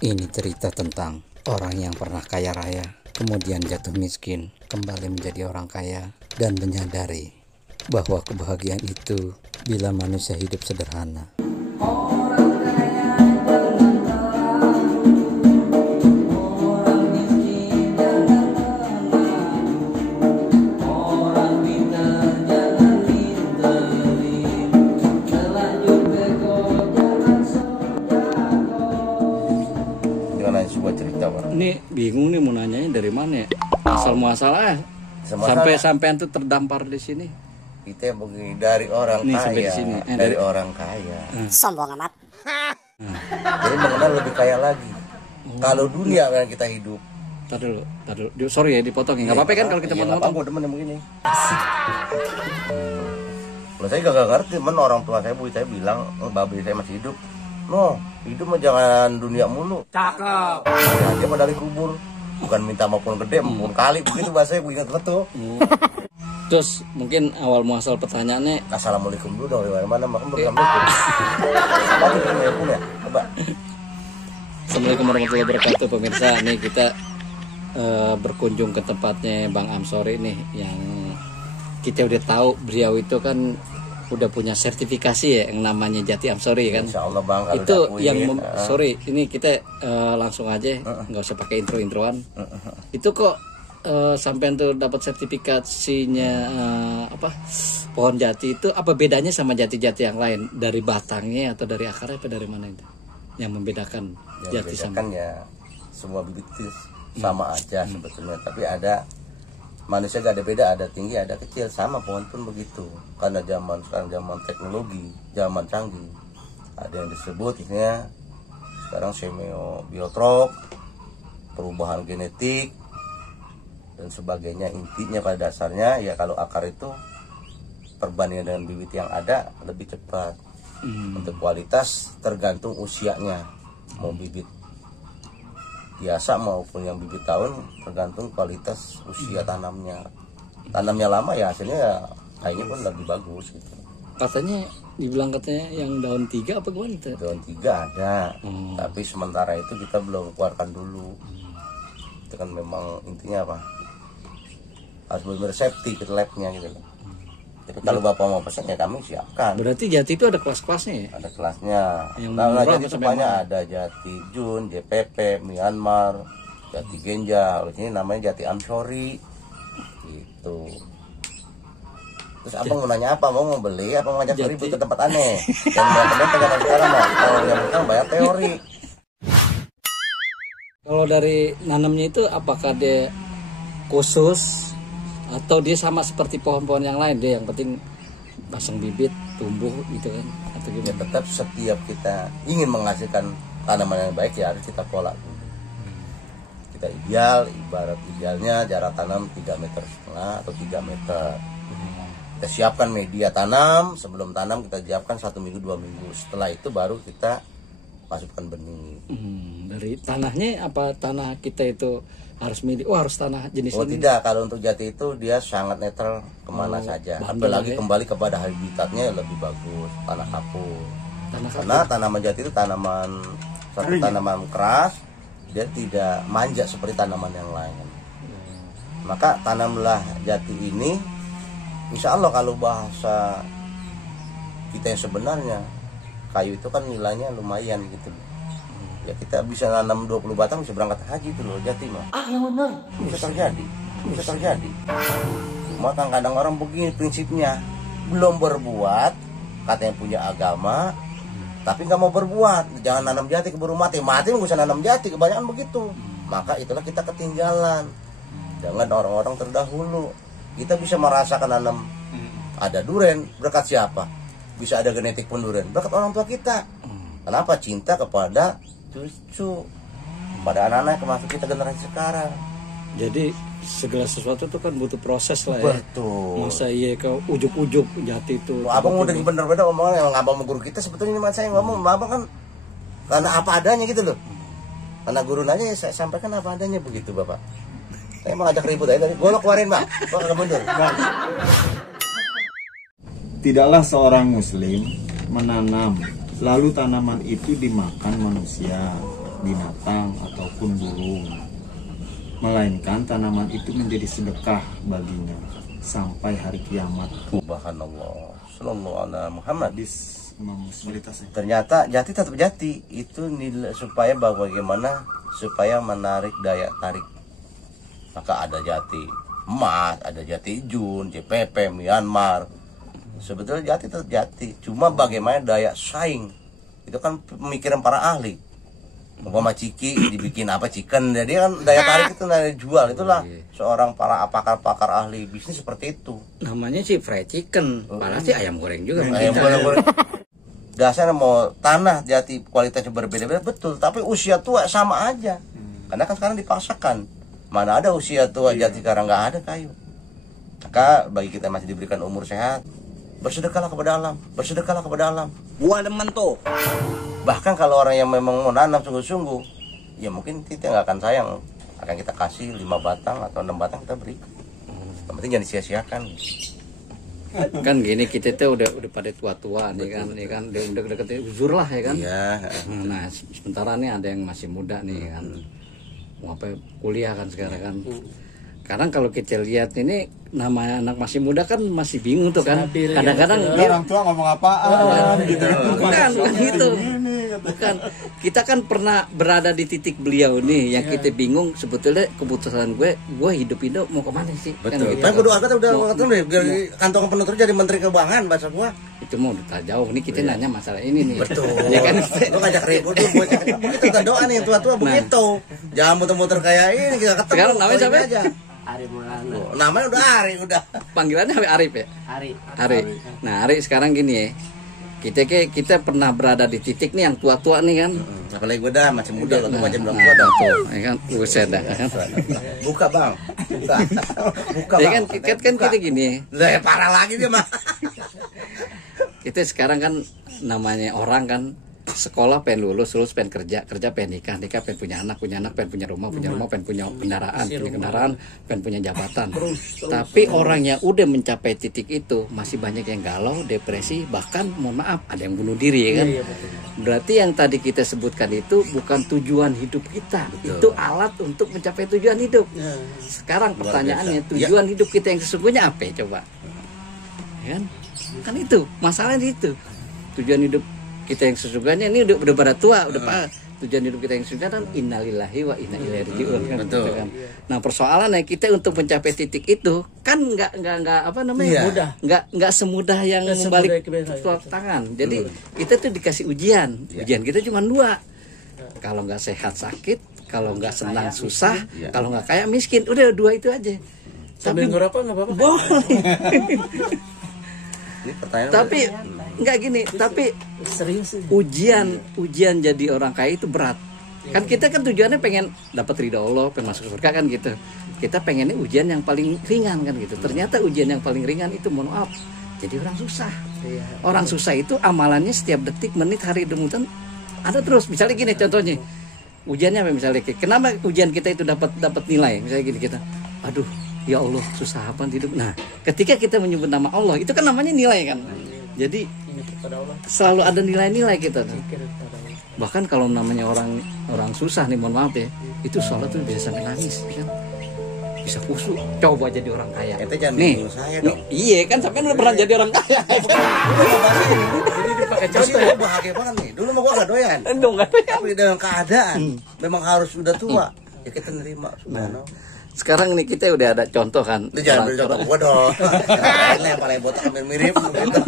Ini cerita tentang orang yang pernah kaya raya, kemudian jatuh miskin, kembali menjadi orang kaya, dan menyadari bahwa kebahagiaan itu bila manusia hidup sederhana. Ini bingung nih mau nanyanya dari mana ya? Asal muasalnya sampai itu terdampar di sini. Kita begini dari orang nih, kaya, sini. dari orang kaya. Sombong amat. Jadi mengenal lebih kaya lagi. Kalau dunia yang kita hidup. Tar dulu. Sorry ya dipotongin. Enggak apa-apa kan kalau kita potong-potong. Aku demen yang begini. Kalau saya gak ngerti, orang tua saya, bu saya bilang, babi saya masih hidup. No, hidup mah jangan dunia mulu. Cakep. Ya, dia mah dari kubur, bukan minta maupun gede maupun kali, begitu bahasanya, bu ingat betul. Terus mungkin awal muasal pertanyaannya, Assalamualaikum dulu dong, dari mana makan berkambilkum. Lagi punya, coba. Assalamualaikum warahmatullahi wabarakatuh pemirsa. Nih kita berkunjung ke tempatnya Bang Amsori nih, yang kita udah tahu beliau itu kan udah punya sertifikasi ya yang namanya Jati Amsori kan. Insya Allah Bang, kalau itu diakuin, yang sorry ini kita langsung aja nggak usah pakai intro-introan. Itu kok sampai tuh dapat sertifikasinya pohon jati itu apa bedanya sama jati-jati yang lain, dari batangnya atau dari akarnya apa dari mana itu yang membedakan jati sama? Ya semua bibit itu sama aja sebetulnya, tapi ada manusia gak ada beda, ada tinggi ada kecil, sama pohon pun begitu. Karena zaman sekarang zaman teknologi, zaman canggih, ada yang disebutnya sekarang semiobiotroph, perubahan genetik dan sebagainya. Intinya pada dasarnya ya kalau akar itu perbandingan dengan bibit yang ada lebih cepat. Untuk kualitas tergantung usianya, mau bibit biasa maupun yang bibit tahun tergantung kualitas usia tanamnya. Tanamnya lama ya hasilnya ya kayaknya pun lebih bagus gitu. Katanya yang daun 3 apa gimana itu? Daun 3 ada, tapi sementara itu kita belum keluarkan dulu. Itu kan memang intinya apa? Harus benar-benar safety ke labnya gitu loh. Jadi kalau Bapak mau pesan ya kami siapkan. Berarti jati itu ada kelas-kelasnya ya? Ada kelasnya. Yang Nah, jadi itu banyak, ada jati Jun, JPP, Myanmar, jati Genja. Oleh ini namanya Jati Amsori. Gitu. Terus abang mau nanya apa? Mau beli apa mau ngajak ribut ke tempat aneh? Yang bayar teman sekarang mah. Kalau yang utang bayar teori. Kalau dari nanamnya itu apakah dia khusus atau dia sama seperti pohon-pohon yang lain, dia yang penting pasang bibit tumbuh gitu kan, atau gimana? Ya tetap setiap kita ingin menghasilkan tanaman yang baik ya harus kita pola. Kita ibarat idealnya jarak tanam 3,5 meter atau 3 meter. Kita siapkan media tanam, sebelum tanam kita siapkan 1 minggu 2 minggu. Setelah itu baru kita masukkan benih. Dari tanahnya apa tanah kita itu harus milih? Harus tanah jenis ini? Tidak, kalau untuk jati itu dia sangat netral kemana saja. Apalagi kembali kepada habitatnya lebih bagus, tanah kapur. Karena tanaman jati itu tanaman keras, dia tidak manja seperti tanaman yang lain. Maka tanamlah jati ini, insya Allah kalau bahasa kita yang sebenarnya, kayu itu kan nilainya lumayan gitu. Ya kita bisa nanam 20 batang bisa berangkat haji itu loh jati mah. Yang benar. Bisa terjadi. Cuma kadang orang begini prinsipnya, belum berbuat, katanya punya agama, tapi nggak mau berbuat. Jangan nanam jati keburu mati nggak usah nanam jati, kebanyakan begitu. Maka itulah kita ketinggalan. Jangan orang-orang terdahulu. Kita bisa merasakan nanam ada duren, berkat siapa? Bisa ada genetik pun duren, berkat orang tua kita. Kenapa? Cinta kepada cucu, pada anak-anak termasuk kita generasi sekarang. Jadi segala sesuatu itu kan butuh proses lah ya. Betul. Masa iya ke ujuk-ujuk jati itu. Abang udah bener-bener omongan yang abang guru kita sebetulnya ini saya ngomong, abang kan karena apa adanya gitu loh. Karena guru nanya saya sampaikan apa adanya begitu Bapak. Saya mau ngajak ribut aja tadi. Gue lo keluarin Bang. Bang agak mundur. Tidaklah seorang muslim menanam lalu tanaman itu dimakan manusia, binatang ataupun burung, melainkan tanaman itu menjadi sedekah baginya sampai hari kiamat. Subhanallah, sallallahu alaihi Muhammad. Hadis Imam Muslim. Ternyata jati tetap jati, itu nilai supaya bagaimana supaya menarik daya tarik. Maka ada jati emas, ada jati jun, JPP, Myanmar. Sebetulnya jati tetap jati, cuma bagaimana daya saing. Itu kan pemikiran para ahli. Umpama ciki dibikin apa chicken, jadi kan daya tarik itu daya jual. Itulah seorang para pakar ahli bisnis seperti itu. Namanya sih fried chicken, padahal sih ayam goreng juga. Ayam goreng. Dasarnya mau tanah jati kualitasnya berbeda-beda betul, tapi usia tua sama aja. Karena kan sekarang dipaksakan. Mana ada usia tua jati sekarang nggak ada kayu. Maka bagi kita masih diberikan umur sehat, bersedekahlah kepada alam, bersedekahlah kepada alam. Gua demen tuh. Bahkan kalau orang yang memang mau nanam sungguh-sungguh, ya mungkin kita nggak akan sayang, akan kita kasih 5 batang atau 6 batang kita beri. Yang penting jangan disia-siakan. Kan gini, kita tuh udah pada tua-tua nih kan, udah deket uzur lah ya kan. Iya. Nah, sementara nih ada yang masih muda nih kan, mau apa kuliah kan sekarang kan. Sekarang kalau kita lihat ini namanya anak masih muda kan masih bingung tuh kan. Kadang-kadang dia Orang tua ngomong apaan gitu. bukan gitu. Bukan. Kita kan pernah berada di titik beliau nih yang kita bingung sebetulnya keputusan gue hidup mau kemana sih? Betul. Kan gitu. Tapi kedua kata udah deh, biar kantong penutur jadi menteri keuangan bahasa gua. Itu mau udah jauh nih kita nanya masalah ini nih. Betul. Ya kan. Lu ngajak ribut dulu buat kita doa nih tua-tua begitu. Jangan muter-muter kayak ini kita ketemu. Sekarang namanya siapa? Aja. Ari Maulana. Namanya udah Ari udah. Panggilannya Arif ya? Ari. Nah, Ari sekarang gini ya. Kita pernah berada di titik nih yang tua-tua nih kan. Apalagi gue dah masih muda, lu macam belum tua dah. Ya kan, buset dah kan. Buka bang, buka, buka Ya bang. kan kita gini. Lah parah lagi dia mah. Kita sekarang kan namanya orang kan sekolah pengen lulus pengen kerja pengen nikah pengen punya anak pengen punya rumah pengen punya kendaraan pengen punya jabatan. Tapi orang yang udah mencapai titik itu masih banyak yang galau, depresi, bahkan mohon maaf ada yang bunuh diri ya kan. Berarti yang tadi kita sebutkan itu bukan tujuan hidup kita. Itu alat untuk mencapai tujuan hidup. Sekarang pertanyaannya, tujuan hidup kita yang sesungguhnya apa ya, coba ya kan itu masalahnya itu. Tujuan hidup kita yang sesungguhnya ini udah pada tua, tujuan hidup kita yang sesungguhnya kan innalillahi wa inna ilaihi rajiun kan, gitu kan. Nah, persoalannya kita untuk mencapai titik itu kan nggak apa namanya? Nggak semudah yang balik telapak tangan. Jadi kita tuh dikasih ujian. Ujian kita cuma 2. Kalau nggak sehat sakit, kalau nggak senang susah, kalau nggak kaya miskin. Udah 2 itu aja. Sambil ngerapa nggak apa-apa. Boleh. Tapi nggak gini, tapi Serius sih. ujian jadi orang kaya itu berat. Kan kita kan tujuannya pengen dapat ridha Allah, pengen masuk surga kan gitu. Kita pengennya ujian yang paling ringan kan gitu. Ternyata ujian yang paling ringan itu mohon maaf jadi orang susah. Orang susah itu amalannya setiap detik, menit, hari, demutan ada terus. Misalnya gini contohnya, ujiannya apa misalnya? Kenapa ujian kita itu dapat nilai? Misalnya gini kita, aduh ya Allah susah apa hidup. Nah, ketika kita menyebut nama Allah itu kan namanya nilai kan. Jadi selalu ada nilai-nilai kita. Bahkan kalau namanya orang susah nih, mohon maaf ya, itu sholat tuh bisa sampai nangis kan. Bisa khusyuk. Coba jadi orang kaya. Nih, saya dong. Iya kan, sampai udah pernah jadi orang kaya. Jadi dipakai contoh ya. Bahagia banget nih. Dulu mah gua gak doyan. Tapi dalam keadaan memang harus sudah tua. Ya kita nerima. Sekarang nih kita udah ada contoh kan. Lu jangan beli contoh gua dong. Lain lah paling botak hampir mirip gitu.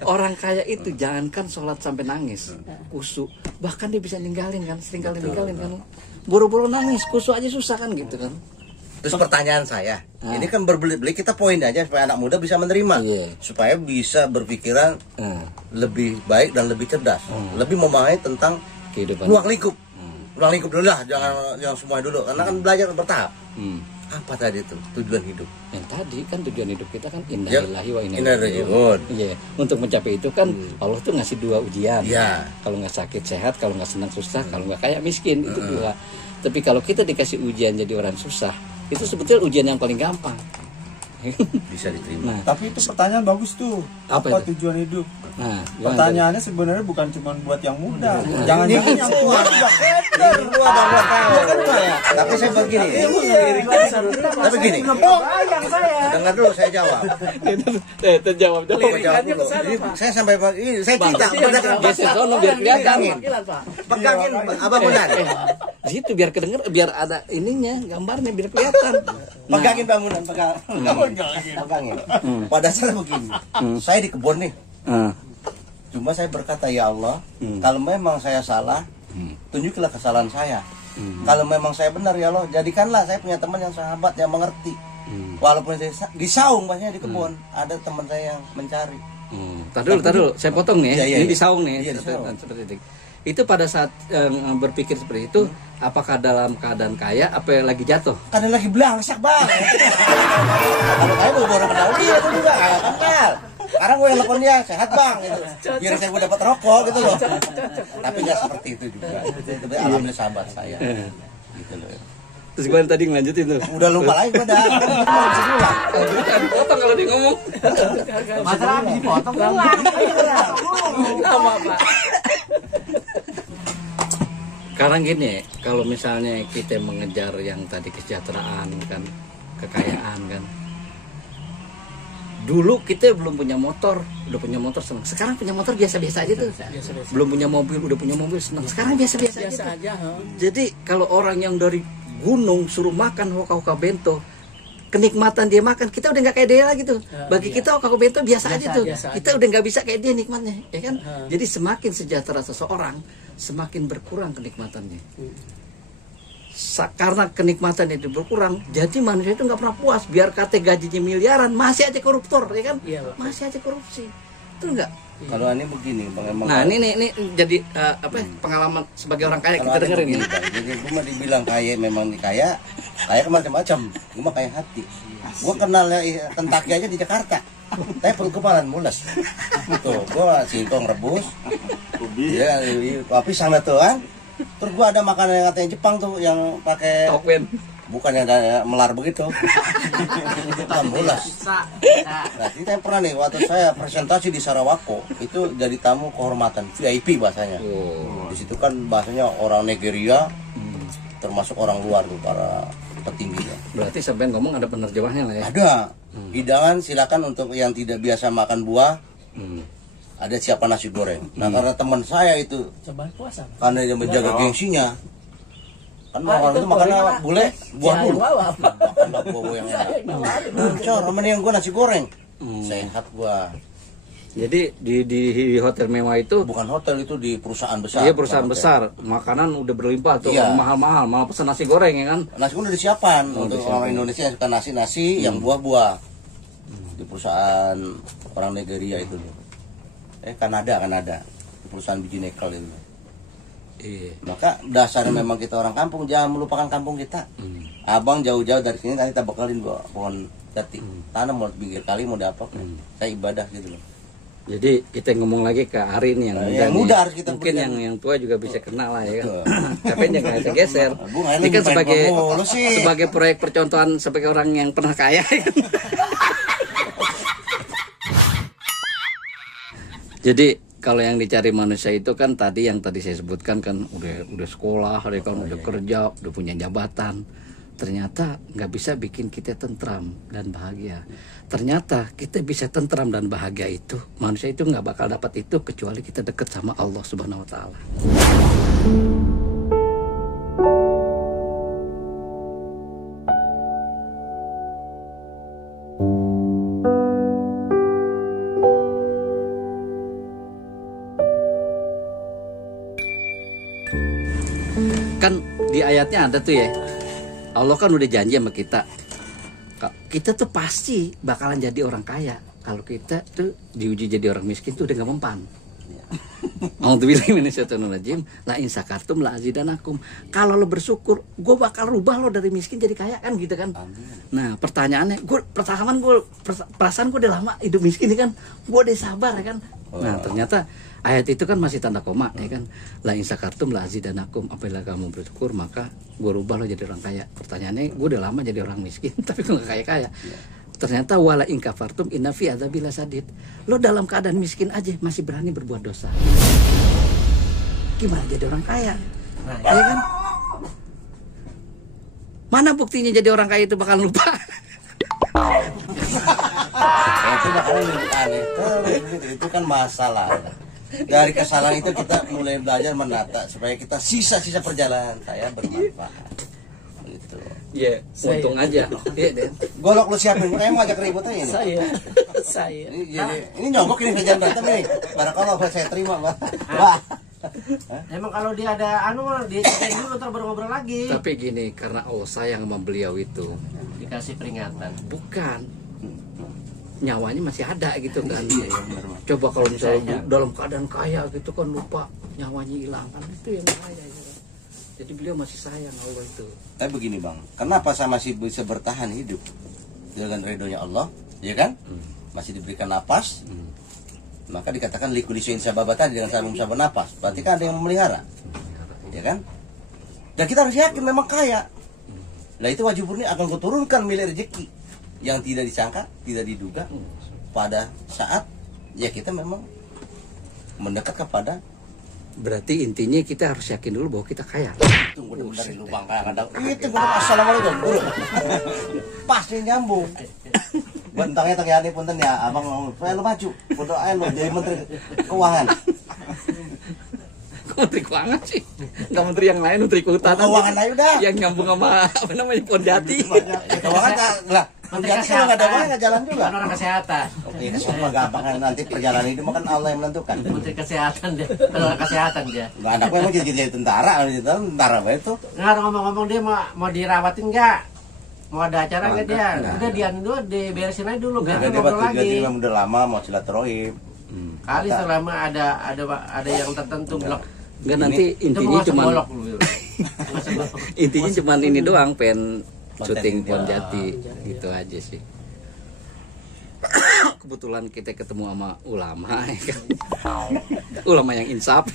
Orang kaya itu jangankan sholat sampai nangis, kusuk, bahkan dia bisa ninggalin kan, sering kali ninggalin kan, buru-buru nangis, kusuk aja susah kan gitu kan. Terus pertanyaan saya, ini kan berbeli-beli, kita poin aja supaya anak muda bisa menerima, supaya bisa berpikiran lebih baik dan lebih cerdas, lebih memahami tentang kehidupan ruang lingkup. Ruang lingkup dulu lah, jangan semuanya dulu, karena kan belajar bertahap. Apa tadi itu tujuan hidup? Yang tadi kan tujuan hidup kita kan innalillahi wa inna ilaihi rajiun. Iya, untuk mencapai itu kan Allah tuh ngasih 2 ujian. Iya. Kalau nggak sakit sehat, kalau nggak senang susah, kalau nggak kaya miskin, itu 2. Tapi kalau kita dikasih ujian jadi orang susah, itu sebetulnya ujian yang paling gampang. bisa diterima. Nah, Tapi itu pertanyaan bagus tuh. Apa Apa itu? tujuan hidup? nah gimana Pertanyaannya sebenarnya buan cuma buat yang muda. Jangan-jangan yang tua juga Ini gua bang gua tahu. Tapi saya begini. Tapi begini. Dengar dulu saya jawab. terjawab dulu. Saya jawab dulu. Ini saya sampai ini saya cinta kepada Geser sono biar kelihatan. pegangin abang benar. Di situ biar kedenger, biar ada ininya, gambarnya biar kelihatan. Pegangin bangunan, pegangin. Pada saat begini, saya di kebun nih. Ah, Cuma saya berkata, ya Allah, kalau memang saya salah, tunjukilah kesalahan saya. Kalau memang saya benar, ya Allah, jadikanlah saya punya teman yang sahabat yang mengerti. Walaupun saya di saung, maksudnya di kebun, ada teman saya yang mencari. tar dulu, saya potong nih. Iya, iya, Ini iya. di saung nih, Iya, di saung. seperti itu. Itu pada saat berpikir seperti itu, apakah dalam keadaan kaya, apa lagi jatuh? Karena lagi belangsak bang. Kalau saya baru kenal dia itu juga nggak kenal. Sekarang gue yang telepon dia, sehat bang gitu. Biar saya gue dapat rokok gitu loh. Tapi nggak seperti itu juga. Tapi alhamdulillah sahabat saya. Gitu loh. Terus gimana tadi ngelanjutin tuh? Udah lupa lagi gue dah. Bisa pulang. Potong kalau dia ngomong. Masalah habis dipotong pulang. Sama Pak. Sekarang gini, kalau misalnya kita mengejar yang tadi kesejahteraan kan, kekayaan kan. Dulu kita belum punya motor, udah punya motor senang. Sekarang punya motor biasa-biasa aja tuh. Belum punya mobil, udah punya mobil senang. Sekarang biasa-biasa aja. Jadi kalau orang yang dari gunung suruh makan hoka-hoka bento, kenikmatan dia makan, kita udah nggak kayak dia lagi tuh. Bagi kita hoka-hoka bento biasa aja tuh. Kita udah nggak bisa kayak dia nikmatnya, ya kan? Jadi semakin sejahtera seseorang, semakin berkurang kenikmatannya. Karena kenikmatan itu berkurang, jadi manusia itu nggak pernah puas. Biar kata gajinya miliaran, masih aja koruptor, ya kan? Masih aja korupsi, itu enggak. Kalau ini begini, bang emang. Nah ini jadi pengalaman sebagai orang kaya kalau kita ada dengerin begini, ini. Bang. Jadi gue mah dibilang kaya, memang kaya kan macam-macam. Gue mah kaya hati. Gue kenal Kentucky aja di Jakarta. Tapi perut gue malah mules. Tuh, gue singkong rebus. Iya, tapi sama tuh kan. Terus gua ada makanan yang katanya Jepang tuh yang pakai Tokwen. bukan yang ada melar begitu. Bukan mulas. Nah, kita pernah nih waktu saya presentasi di Sarawako itu jadi tamu kehormatan VIP bahasanya. Di situ kan bahasanya orang Nigeria, termasuk orang luar tuh para petingginya. Berarti sampai ngomong ada penerjemahnya lah ya. Ada hidangan silakan untuk yang tidak biasa makan buah. Ada siapa nasi goreng. Nah karena teman saya itu karena dia menjaga gengsinya, kan orang itu makannya bule buah dulu, makan buah yang enak. Cor, mendingan gua nasi goreng, sehat gua. Jadi di hotel mewah itu Bukan hotel, itu di perusahaan besar. iya perusahaan bukan hotel. besar, makanan udah berlimpah tuh, Iya. mahal-mahal, malah pesan nasi goreng ya kan. Nasi udah disiapkan untuk orang Indonesia yang suka nasi yang buah-buah di perusahaan orang Nigeria itu. Kanada di perusahaan biji nikel itu. Iya. Maka dasarnya memang kita orang kampung, jangan melupakan kampung kita. Abang jauh-jauh dari sini nanti kita bekalin pohon jati, tanam mau pinggir kali mau dapat. Saya ibadah gitu loh. Jadi kita ngomong lagi ke Ari ini yang Nah, muda, yang nih. muda harus kita mungkin berikan. yang tua juga bisa kenal lah ya kan. Betul. Tapi jangan kita geser. Bung, Ini kan main sebagai mulu sih. sebagai proyek percontohan sebagai orang yang pernah kaya. ya kan? Jadi kalau yang dicari manusia itu kan tadi yang tadi saya sebutkan kan udah sekolah, dia kan udah kerja, udah punya jabatan. Ternyata nggak bisa bikin kita tentram dan bahagia. Ternyata kita bisa tentram dan bahagia itu, manusia itu nggak bakal dapat itu kecuali kita dekat sama Allah Subhanahu Wa Taala. Kan di ayatnya ada tuh ya, Allah kan udah janji sama kita, kita tuh pasti bakalan jadi orang kaya kalau kita tuh diuji jadi orang miskin tuh udah gak mempan. A'udzubillahi minasyaitonirrajim. La in sakartum la azidanakum. Kalau lo bersyukur, gue bakal rubah lo dari miskin jadi kaya kan gitu kan. Nah pertanyaannya, perasaan gue udah lama hidup miskin kan, gue udah sabar ya kan. Nah ternyata ayat itu kan masih tanda koma ya kan. La in sakartum la azidanakum. Apabila kamu bersyukur maka gue rubah lo jadi orang kaya. Pertanyaannya, gue udah lama jadi orang miskin tapi gue gak kaya-kaya. Ternyata wala in kafartum inna fi adzabil sadid. Lo dalam keadaan miskin aja masih berani berbuat dosa. Gimana jadi orang kaya? Ya kan? Mana buktinya jadi orang kaya itu bakal lupa? Itu makanya itu kan masalah. Dari kesalahan itu kita mulai belajar menata supaya kita sisa-sisa perjalanan saya bermanfaat. Gitu. Iya, untung aja. Iya, Den. Golok lu siapin, mau ngajak ribut aja ini. Saya. Ini nyogok ini kerjaan berantem ini. Barakallah saya terima, Pak. Wah. Emang kalau dia ada dia cek dulu ntar baru ngobrol lagi. Tapi gini, karena sayang sama beliau itu. Dikasih peringatan. Bukan. Nyawanya masih ada gitu kan. Coba kalau misalnya dalam keadaan kaya gitu kan lupa nyawanya hilang kan itu yang bahaya gitu. Jadi beliau masih sayang Allah itu. Tapi begini Bang, kenapa saya masih bisa bertahan hidup dengan ridhonya Allah, ya kan? Masih diberikan napas. Maka dikatakan likuli syai'in sababa tadi dengan sabab napas. Berarti kan ada yang memelihara. Ya kan? Dan kita harus yakin memang kaya. Nah itu wajib murni akan kuturunkan milik rezeki yang tidak disangka, tidak diduga pada saat ya kita memang mendekat kepada. Berarti intinya kita harus yakin dulu bahwa kita kaya. Tunggu dari lubang kayak kadang itu assalamualaikum guru. Pasti nyambung. Bentangnya terjadi punten ya abang saya lu maju untuk lo jadi menteri keuangan. Menteri keuangan sih, nggak menteri yang lain, menteri kehutanan. Keuangan aja udah. Yang nyambung sama apa namanya Pondjati. Keuangan lah. Pondjati kalau nggak ada uang nggak jalan juga. Kan orang kesehatan. Oke, semua gampang kan nanti perjalanan hidup kan Allah yang menentukan. Menteri kesehatan dia. Kalau orang kesehatan dia. Nggak anak gue mau jadi tentara, tentara apa itu? Nggak ngomong-ngomong dia mau dirawatin nggak? Mau ada acara nggak dia? Udah dia dulu diberesin aja dulu. Biar Dia ngobrol batu jadi lagi. udah lama mau silaturahim. Kali selama ada yang tertentu blok. Enggak nanti intinya cuma intinya cuma ini doang pengen syuting Pondjati gitu aja sih. Kebetulan kita ketemu sama ulama ya kan. Ulama yang insaf.